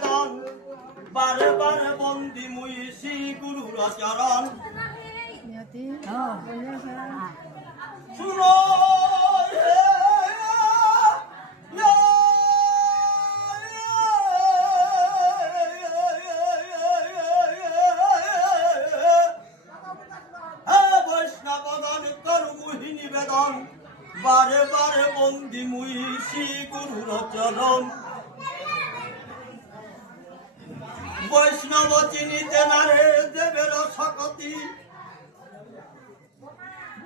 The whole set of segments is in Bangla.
নিবেদন বারে বারে বন্দি মুই শ্রী গুরুর চরণ শুনো বৈষ্ণবগণ করুহি নিবেদন বারে বারে বন্দি মুই শ্রী গুরুর চরণ বৈষ্ণব চিনিতে না রে দেবের শকতি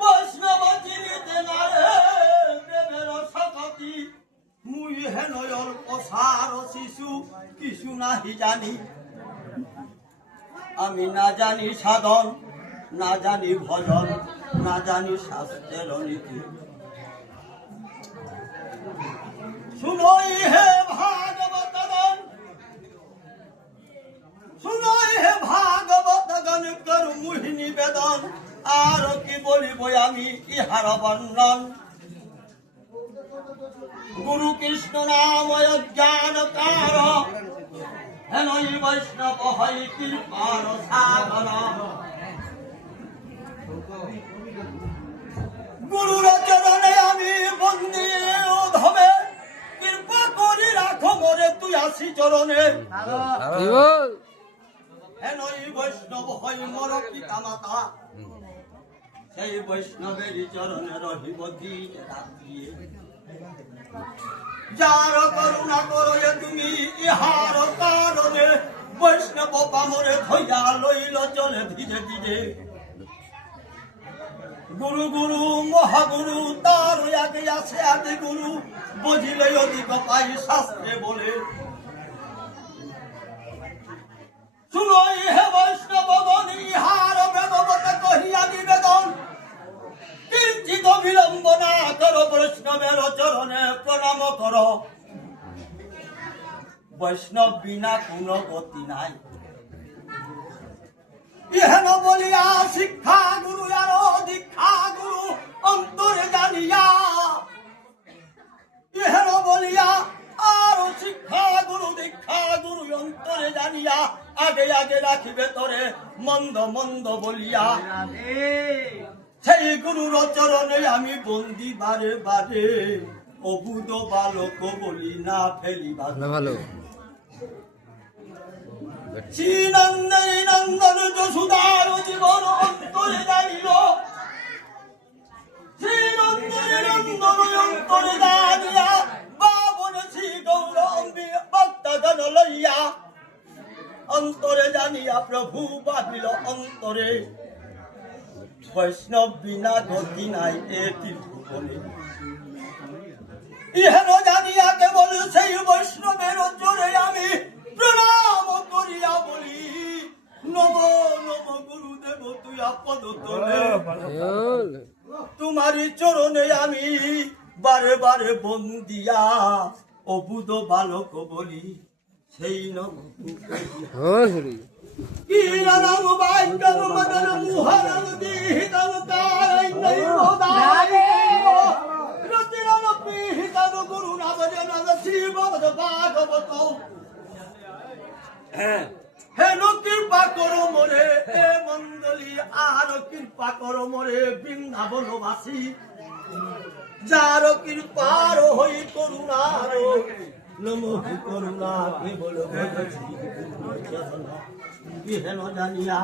বৈষ্ণব চিনিতে না রে দেবের শকতি মুই হেন অল্প সার শিশু কিছু নাহি জানি আমি না জানি সাধন না জানি ভজন না জানি শাস্ত্রের নীতি শুনোই হে ভাগবতগণ শুনোই হে ভাগবতগণ করু মুহি নিবেদন আর কি বলিব আমি ইহার বর্ণন গুরু কৃষ্ণ নাম জ্ঞান কার হেনই বৈষ্ণব হই কৃপার সাগর গুরুর চরণে আমি বন্দী ধবে কৃপা করি রাখো মোরে তুই আসি চরণে হেনই বৈষ্ণব হই মোর পিতা মাতা সেই বৈষ্ণবের চরণে রহিব দিন রাত্রি যার করুণা করো তুমি ইহার কারণে বৈষ্ণব পামরে ধইয়া লইল চলে ধীরে ধীরে গুরু গুরু মহাগুরু তার আগে আছে আদি গুরু বুঝিলে অধিক পাই শাস্ত্রে বলে শুনোই হে বৈষ্ণবগণ ইহার বেদবত কহিয়া নিবেদন কিঞ্চিত বিলম্ব না করো বৈষ্ণবের চরণে প্রণাম করো বৈষ্ণব বিনা কোন গতি নাই ইহেন বলিয়া শিক্ষা গুরু আর দীক্ষা গুরু অন্তরে জানিয়া ইহেন বলিয়া আর শিক্ষা গুরু দীক্ষা গুরু অন্তরে জানিয়া আগে আগে রাখিবে তোরে মন্দ মন্দ বলিয়া সেই গুরুর চরণে আমি বন্দি বারে বারে অবুধ বালক বলি না ফেলিবা ভালো শ্রীনন্দনী নন্দন যশোদার জীবন অন্তরে জানিল শ্রীনন্দনী নন্দন অন্তরে জানিয়া বাবন শ্রী গৌর ভক্তগণ লইয়া অন্তরে জানিয়া প্রভু ভাবিল অন্তরে বৈষ্ণব বিনা গতি নাই এটি বলে ইহেন জানিয়া কেবল সেই বৈষ্ণবের জোরে আমি প্রণাম করিয়া বলি নম নম গুরুদেব তুই আপদ তোলে তোমারি চরণে আমি বারে বারে বন্দিয়া অবুধ বালক বলি সেই নম কিরণম বাক্যম মদন মুহরম দিহিতম কারণ্যৈ মোদারি রতিরম পিহিতম গুরু নাম জনন শ্রীমদ ভাগবত হেন কৃপা করো মোরে এ মণ্ডলী আর কৃপা করো মোরে বৃন্দাবনবাসী যার কৃপার হই করুণার নমঃ করুণা কেবল ভজছি ইহেন জানিয়া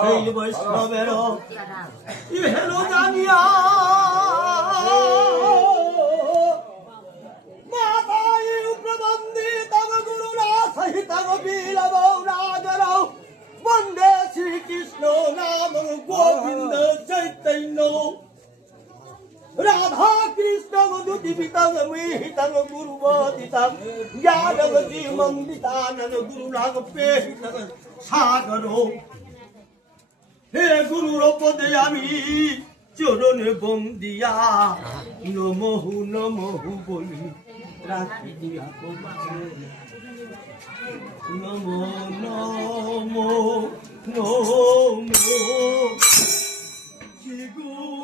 সেই বৈষ্ণবের ইহেন জানিয়া মাতাই প্রবন্দিতম গুরুরা সহিতম বিলবৌরাজর বন্দে শ্রীকৃষ্ণ নাম গোবিন্দ চৈতন্য রাধা কৃষ্ণ দুতিপিতং মিহিতং গুরুবদিতং জ্ঞানগতি মন্দিতানন গুরুনাগ পেহিতং সাগর হে গুরুর পদে আমি চরণে বন্দিয়া নমহু নমহু বলি রাখি দিয়া নমো নমো নমো শ্রী গুরু